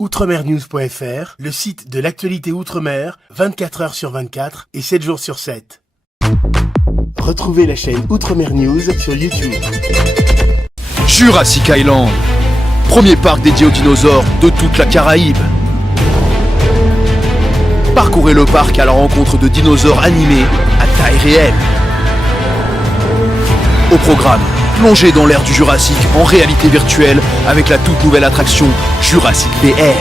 Outremernews.fr, le site de l'actualité Outre-mer, 24 heures sur 24 et 7 jours sur 7. Retrouvez la chaîne Outremer News sur YouTube. Jurassic Island, premier parc dédié aux dinosaures de toute la Caraïbe. Parcourez le parc à la rencontre de dinosaures animés à taille réelle. Au programme, plongez dans l'ère du Jurassique en réalité virtuelle avec la toute nouvelle attraction Jurassic VR.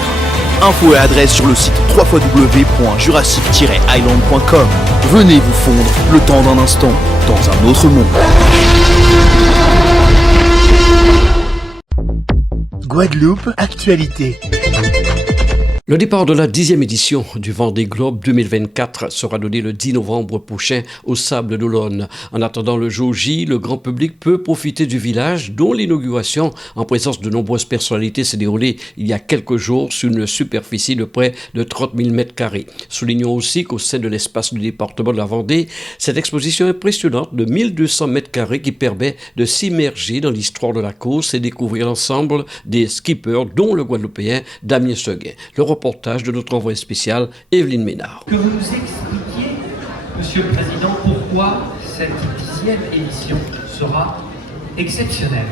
Infos et adresse sur le site www.jurassic-island.com. Venez vous fondre le temps d'un instant dans un autre monde. Guadeloupe, actualité. Le départ de la 10e édition du Vendée Globe 2024 sera donné le 10 novembre prochain au Sable d'Olonne. En attendant le jour J, le grand public peut profiter du village dont l'inauguration, en présence de nombreuses personnalités, s'est déroulée il y a quelques jours sur une superficie de près de 30 000 m². Soulignons aussi qu'au sein de l'espace du département de la Vendée, cette exposition impressionnante de 1200 m² qui permet de s'immerger dans l'histoire de la course et découvrir l'ensemble des skippers, dont le Guadeloupéen Damien Seguin. Le reportage de notre envoyé spécial, Evelyne Ménard. Que vous nous expliquiez, Monsieur le Président, pourquoi cette 10e édition sera exceptionnelle.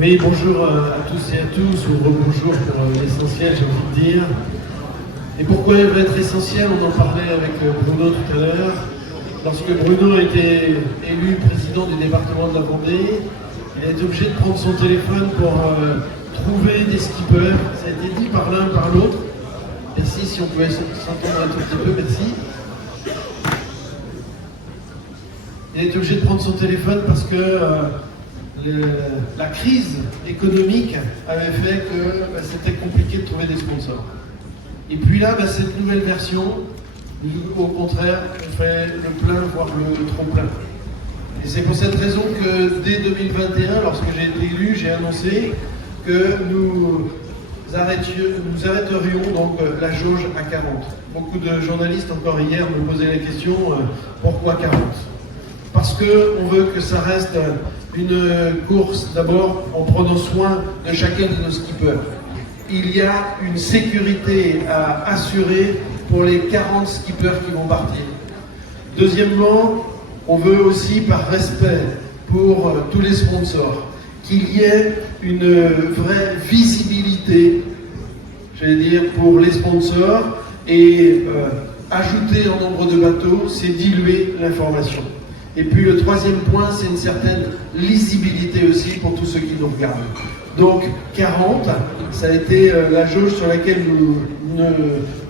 Oui, bonjour à tous et à tous, ou rebonjour pour l'essentiel, j'ai envie de dire. Et pourquoi elle va être essentielle? On en parlait avec Bruno tout à l'heure. Lorsque Bruno a été élu président du département de la Vendée, il a été obligé de prendre son téléphone pour trouver des skippers. Ça a été dit par l'un par l'autre. Merci, si on pouvait s'entendre un tout petit peu, merci. Il a été obligé de prendre son téléphone parce que la crise économique avait fait que c'était compliqué de trouver des sponsors. Et puis là, cette nouvelle version, au contraire, on fait le plein, voire le trop plein. Et c'est pour cette raison que dès 2021, lorsque j'ai été élu, j'ai annoncé que nous arrêterions donc la jauge à 40. Beaucoup de journalistes encore hier me posaient la question pourquoi 40? Parce qu'on veut que ça reste une course d'abord en prenant soin de chacun de nos skippers. Il y a une sécurité à assurer pour les 40 skippers qui vont partir. Deuxièmement, on veut aussi par respect pour tous les sponsors qu'il y ait une vraie visibilité, j'allais dire, pour les sponsors, et ajouter en nombre de bateaux, c'est diluer l'information. Et puis le troisième point, c'est une certaine lisibilité aussi pour tous ceux qui nous regardent. Donc 40, ça a été la jauge sur laquelle nous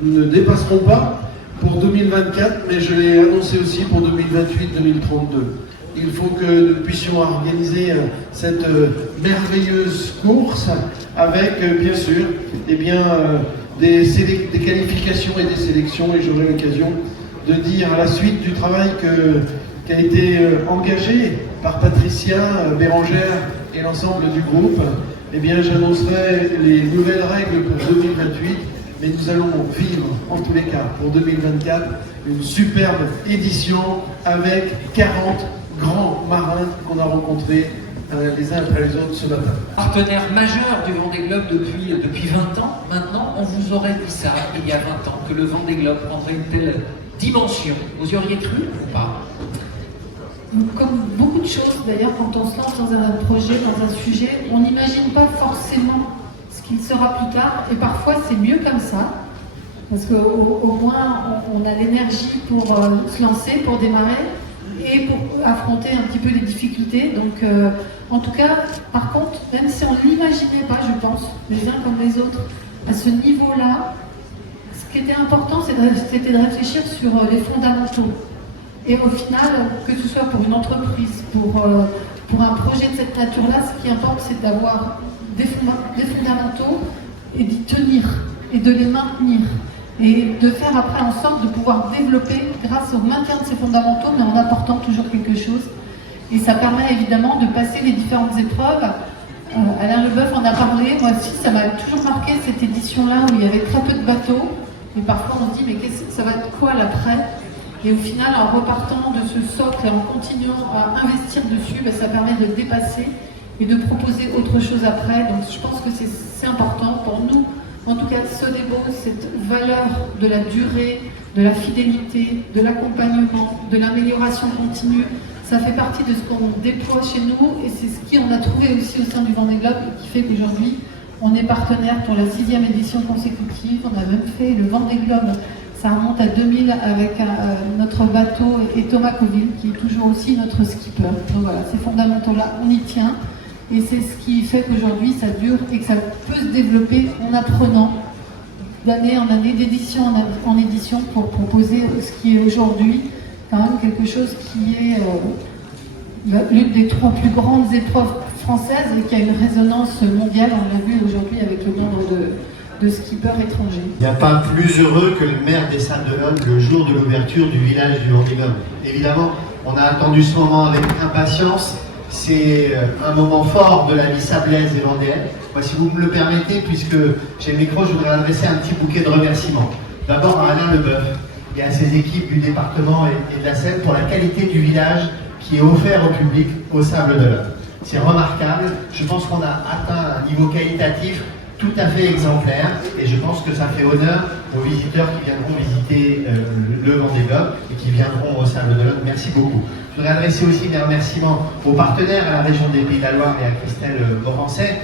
ne dépasserons pas pour 2024, mais je l'ai annoncé aussi pour 2028-2032. Il faut que nous puissions organiser cette merveilleuse course avec, bien sûr, des qualifications et des sélections. Et j'aurai l'occasion de dire, à la suite du travail qui a été engagé par Patricia Bérangère et l'ensemble du groupe, j'annoncerai les nouvelles règles pour 2028. Mais nous allons vivre, en tous les cas, pour 2024, une superbe édition avec 40 grands marins qu'on a rencontrés les uns après les autres ce matin. Partenaire majeur du Vendée Globe depuis 20 ans. Maintenant, on vous aurait dit ça il y a 20 ans, que le Vendée Globe prendrait une telle dimension. Vous y auriez cru ou pas? Comme beaucoup de choses, d'ailleurs, quand on se lance dans un projet, dans un sujet, on n'imagine pas forcément ce qu'il sera plus tard, et parfois c'est mieux comme ça, parce qu'au moins on a l'énergie pour se lancer, pour démarrer, et pour affronter un petit peu les difficultés. Donc en tout cas, par contre, même si on ne l'imaginait pas, je pense, les uns comme les autres, à ce niveau-là, ce qui était important, c'était de réfléchir sur les fondamentaux. Et au final, que ce soit pour une entreprise, pour un projet de cette nature-là, ce qui importe, c'est d'avoir des fondamentaux et d'y tenir, et de les maintenir. Et de faire après en sorte de pouvoir développer grâce au maintien de ces fondamentaux, mais en apportant toujours quelque chose. Et ça permet évidemment de passer les différentes épreuves. Alain Leboeuf en a parlé, moi aussi ça m'a toujours marqué cette édition-là où il y avait très peu de bateaux. Et parfois on se dit mais ça va être quoi l'après? Et au final, en repartant de ce socle et en continuant à investir dessus, ça permet de dépasser et de proposer autre chose après. Donc je pense que c'est important pour nous inculqué à Sodebo cette valeur de la durée, de la fidélité, de l'accompagnement, de l'amélioration continue. Ça fait partie de ce qu'on déploie chez nous et c'est ce qu'on a trouvé aussi au sein du Vendée Globe et qui fait qu'aujourd'hui on est partenaire pour la 6e édition consécutive. On a même fait le Vendée Globe, ça remonte à 2000 avec notre bateau et Thomas Coville qui est toujours aussi notre skipper. Donc voilà, ces fondamentaux-là, on y tient et c'est ce qui fait qu'aujourd'hui ça dure et que ça peut se développer en apprenant d'année en année, d'édition en édition pour proposer ce qui est aujourd'hui quand même quelque chose qui est l'une des 3 plus grandes épreuves françaises et qui a une résonance mondiale. On l'a vu aujourd'hui avec le nombre de skippers étrangers. Il n'y a pas plus heureux que le maire des Sables-d'Olonne le jour de l'ouverture du village du Vendée Globe. Évidemment, on a attendu ce moment avec impatience. C'est un moment fort de la vie sablaise et vendéenne. Moi, si vous me le permettez, puisque j'ai le micro, je voudrais adresser un petit bouquet de remerciements. D'abord à Alain Leboeuf et à ses équipes du département et de la Seine pour la qualité du village qui est offert au public au Sables-d'Olonne. C'est remarquable. Je pense qu'on a atteint un niveau qualitatif tout à fait exemplaire et je pense que ça fait honneur aux visiteurs qui viendront visiter le Vendée Globe et qui viendront au Sables-d'Olonne. Merci beaucoup. Je voudrais adresser aussi mes remerciements aux partenaires, à la région des Pays de la Loire et à Christelle Morancet,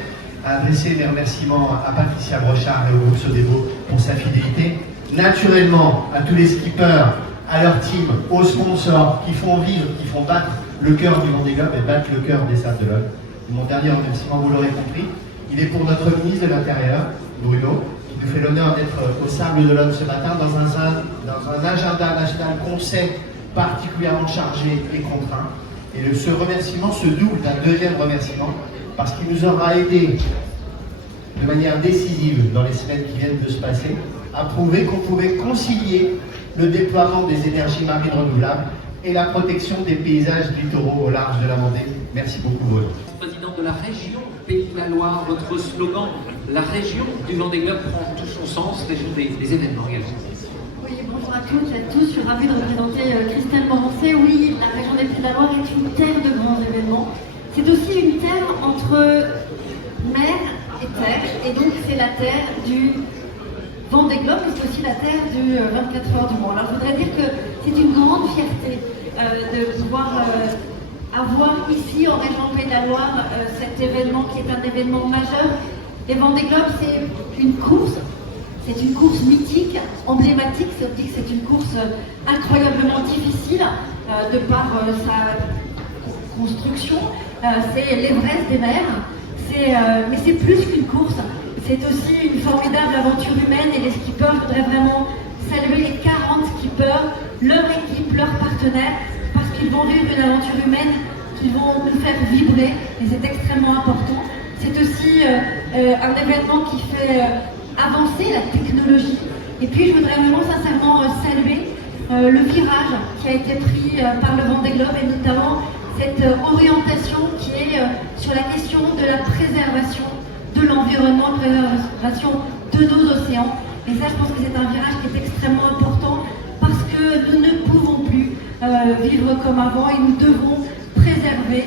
adresser mes remerciements à Patricia Brochard et au groupe Sodebo pour sa fidélité. Naturellement, à tous les skippers, à leur team, aux sponsors qui font vivre, qui font battre le cœur du Vendée Globe et battre le cœur des Sables-d'Olonne. Mon dernier remerciement, vous l'aurez compris, il est pour notre ministre de l'Intérieur, Bruno, qui nous fait l'honneur d'être au Sables-d'Olonne ce matin dans un agenda national qu'on sait particulièrement chargé et contraint. Et ce remerciement se double d'un deuxième remerciement parce qu'il nous aura aidé de manière décisive dans les semaines qui viennent de se passer à prouver qu'on pouvait concilier le déploiement des énergies marines renouvelables et la protection des paysages littoraux au large de la Vendée. Merci beaucoup, Bruno. Président de la région Pays de la Loire, votre slogan, la région du Vendée Globe prend tout son sens, région des événements également. Oui, bonjour à toutes et à tous, je suis ravie de représenter Christelle Morancet. Oui, la région des Pays de la Loire est une terre de grands événements. C'est aussi une terre entre mer et terre, et donc c'est la terre du Vendée Globe, mais c'est aussi la terre du 24 heures du Mans. Alors je voudrais dire que c'est une grande fierté de pouvoir avoir ici en région Pays de la Loire cet événement qui est un événement majeur. Les Vendée Globe, c'est une course mythique, emblématique, c'est une course incroyablement difficile de par sa construction. C'est l'Everest des mers, mais c'est plus qu'une course, c'est aussi une formidable aventure humaine et les skippers, je voudrais vraiment saluer les 40 skippers, leur équipe, leurs partenaires, parce qu'ils vont vivre une aventure humaine qui vont nous faire vibrer et c'est extrêmement important. C'est aussi un événement qui fait avancer la technologie. Et puis je voudrais vraiment sincèrement saluer le virage qui a été pris par le Vendée Globe et notamment cette orientation qui est sur la question de la préservation de l'environnement, de préservation de nos océans. Et ça, je pense que c'est un virage qui est extrêmement important parce que nous ne pouvons plus vivre comme avant et nous devons préserver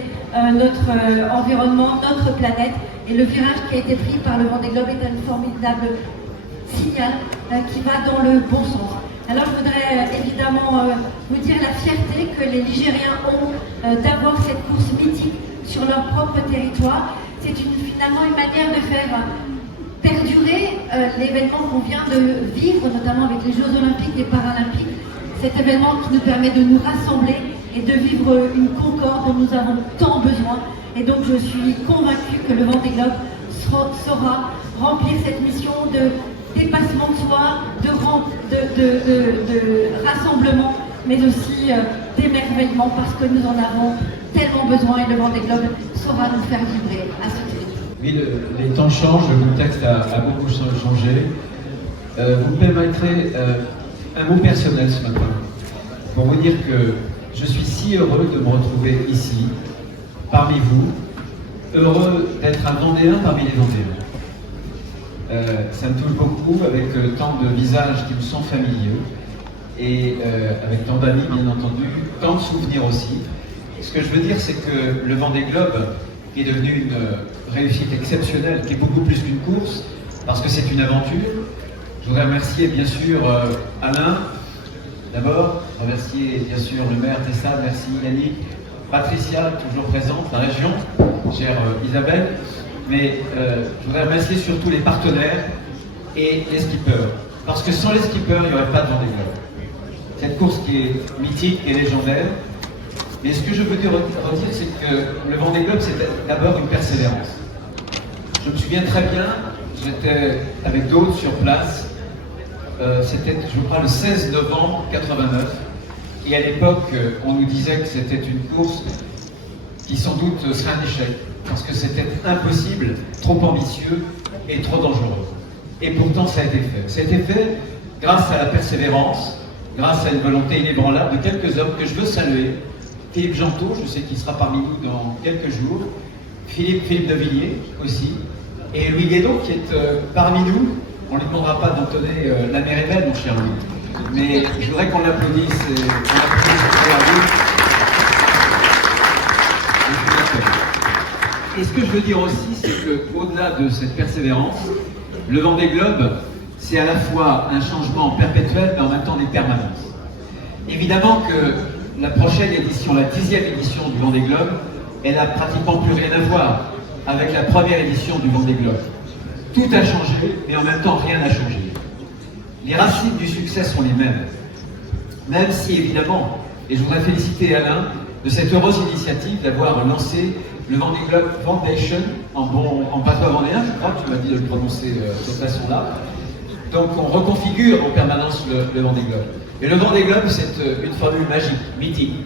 notre environnement, notre planète. Et le virage qui a été pris par le Vendée Globe est un formidable signal qui va dans le bon sens. Alors je voudrais évidemment vous dire la fierté que les Ligériens ont d'avoir cette course mythique sur leur propre territoire. C'est finalement une manière de faire perdurer l'événement qu'on vient de vivre, notamment avec les Jeux Olympiques et Paralympiques. Cet événement qui nous permet de nous rassembler et de vivre une concorde dont nous avons tant besoin. Et donc je suis convaincue que le Vendée Globe saura remplir cette mission de dépassement de soi, de rassemblement, mais aussi d'émerveillement parce que nous en avons tellement besoin et le Vendée Globe saura nous faire vibrer à ce territoire. Oui, les temps changent, le contexte a beaucoup changé. Vous me permettrez un mot personnel ce matin pour vous dire que je suis si heureux de me retrouver ici, parmi vous, heureux d'être un Vendéen parmi les Vendéens. Ça me touche beaucoup avec tant de visages qui me sont familiers et avec tant d'amis bien entendu, tant de souvenirs aussi. Ce que je veux dire, c'est que le Vendée Globe, qui est devenu une réussite exceptionnelle, qui est beaucoup plus qu'une course, parce que c'est une aventure. Je voudrais remercier bien sûr Alain, d'abord, remercier bien sûr le maire Tessa, merci Yannick, Patricia, toujours présente, la région, chère Isabelle, mais je voudrais remercier surtout les partenaires et les skippers, parce que sans les skippers, il n'y aurait pas de Vendée Globe. Cette course qui est mythique et légendaire, mais ce que je veux dire, c'est que le Vendée Globe, c'est d'abord une persévérance. Je me souviens très bien, j'étais avec d'autres sur place, c'était, je crois, le 16 novembre 89, et à l'époque, on nous disait que c'était une course qui sans doute serait un échec, parce que c'était impossible, trop ambitieux et trop dangereux. Et pourtant, ça a été fait. Ça a été fait grâce à la persévérance, grâce à une volonté inébranlable de quelques hommes que je veux saluer. Philippe Gentot, je sais qu'il sera parmi nous dans quelques jours, Philippe de Villiers aussi, et Louis Guédon qui est parmi nous. On ne lui demandera pas d'entonner La mer est belle, mon cher Louis, mais je voudrais qu'on l'applaudisse et ce que je veux dire aussi, c'est qu'au-delà de cette persévérance, le Vendée Globe, c'est à la fois un changement perpétuel, mais en même temps des permanences. Évidemment que la prochaine édition, la 10e édition du Vendée Globe, elle n'a pratiquement plus rien à voir avec la première édition du Vendée Globe. Tout a changé, mais en même temps rien n'a changé. Les racines du succès sont les mêmes. Même si évidemment, et je voudrais féliciter Alain de cette heureuse initiative d'avoir lancé le Vendée Globe Foundation en patois vendéen, je crois que tu m'as dit de le prononcer de cette façon-là. Donc on reconfigure en permanence le Vendée Globe. Et le Vendée Globe, c'est une formule magique, mythique.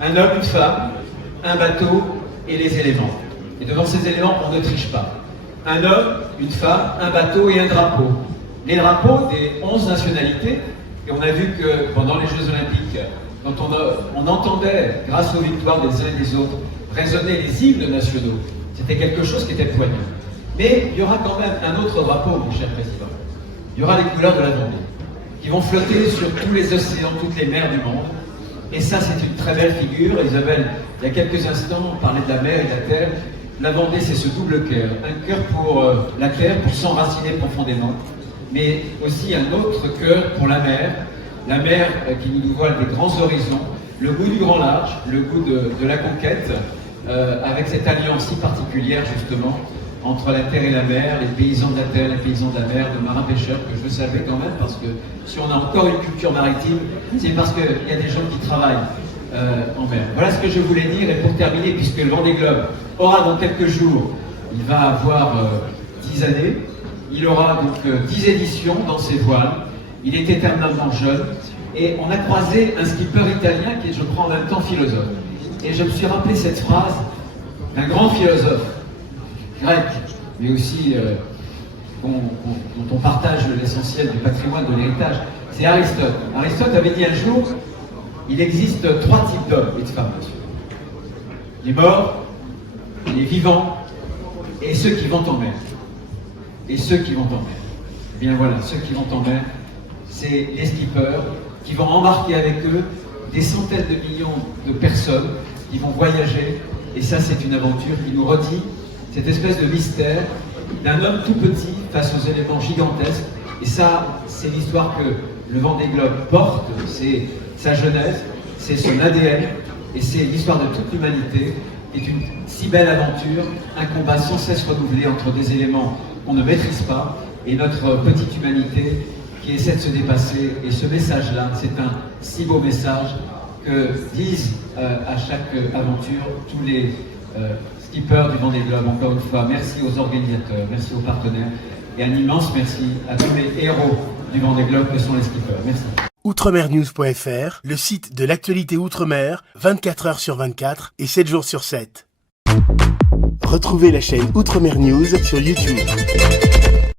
Un homme, une femme, un bateau et les éléments. Et devant ces éléments, on ne triche pas. Un homme, une femme, un bateau et un drapeau. Les drapeaux des 11 nationalités, et on a vu que pendant les Jeux Olympiques, quand on entendait, grâce aux victoires des uns et des autres, résonner les hymnes nationaux, c'était quelque chose qui était poignant. Mais il y aura quand même un autre drapeau, mon cher président. Il y aura les couleurs de la Vendée, qui vont flotter sur tous les océans, toutes les mers du monde. Et ça, c'est une très belle figure. Isabelle, il y a quelques instants, on parlait de la mer et de la terre. La Vendée, c'est ce double cœur. Un cœur pour la terre, pour s'enraciner profondément, mais aussi un autre cœur pour la mer qui nous dévoile des grands horizons, le goût du grand large, le goût de la conquête, avec cette alliance si particulière, justement, entre la terre et la mer, les paysans de la terre, les paysans de la mer, de marins-pêcheurs, que je veux saluer quand même, parce que si on a encore une culture maritime, c'est parce qu'il y a des gens qui travaillent en mer. Voilà ce que je voulais dire, et pour terminer, puisque le Vendée Globe aura dans quelques jours, il va avoir 10 années, il aura donc 10 éditions dans ses voiles, il est éternellement jeune, et on a croisé un skipper italien qui est, je crois, en même temps philosophe. Et je me suis rappelé cette phrase d'un grand philosophe grec, mais aussi dont on partage l'essentiel du patrimoine, de l'héritage, c'est Aristote. Aristote avait dit un jour, il existe 3 types d'hommes et de femmes, monsieur. Les morts, les vivants et ceux qui vont en mer. Et ceux qui vont en mer. Eh bien voilà, ceux qui vont en mer, c'est les skippers qui vont embarquer avec eux des centaines de millions de personnes qui vont voyager. Et ça, c'est une aventure qui nous redit cette espèce de mystère d'un homme tout petit face aux éléments gigantesques. Et ça, c'est l'histoire que le Vendée Globe porte, c'est sa genèse, c'est son ADN, et c'est l'histoire de toute l'humanité. C'est une si belle aventure, un combat sans cesse renouvelé entre des éléments qu'on ne maîtrise pas et notre petite humanité qui essaie de se dépasser. Et ce message-là, c'est un si beau message que disent à chaque aventure tous les skippers du Vendée Globe. Encore une fois, merci aux organisateurs, merci aux partenaires et un immense merci à tous les héros du Vendée Globe que sont les skippers. Merci. Outremernews.fr, le site de l'actualité Outre-mer, 24 heures sur 24 et 7 jours sur 7. Retrouvez la chaîne Outremer News sur YouTube.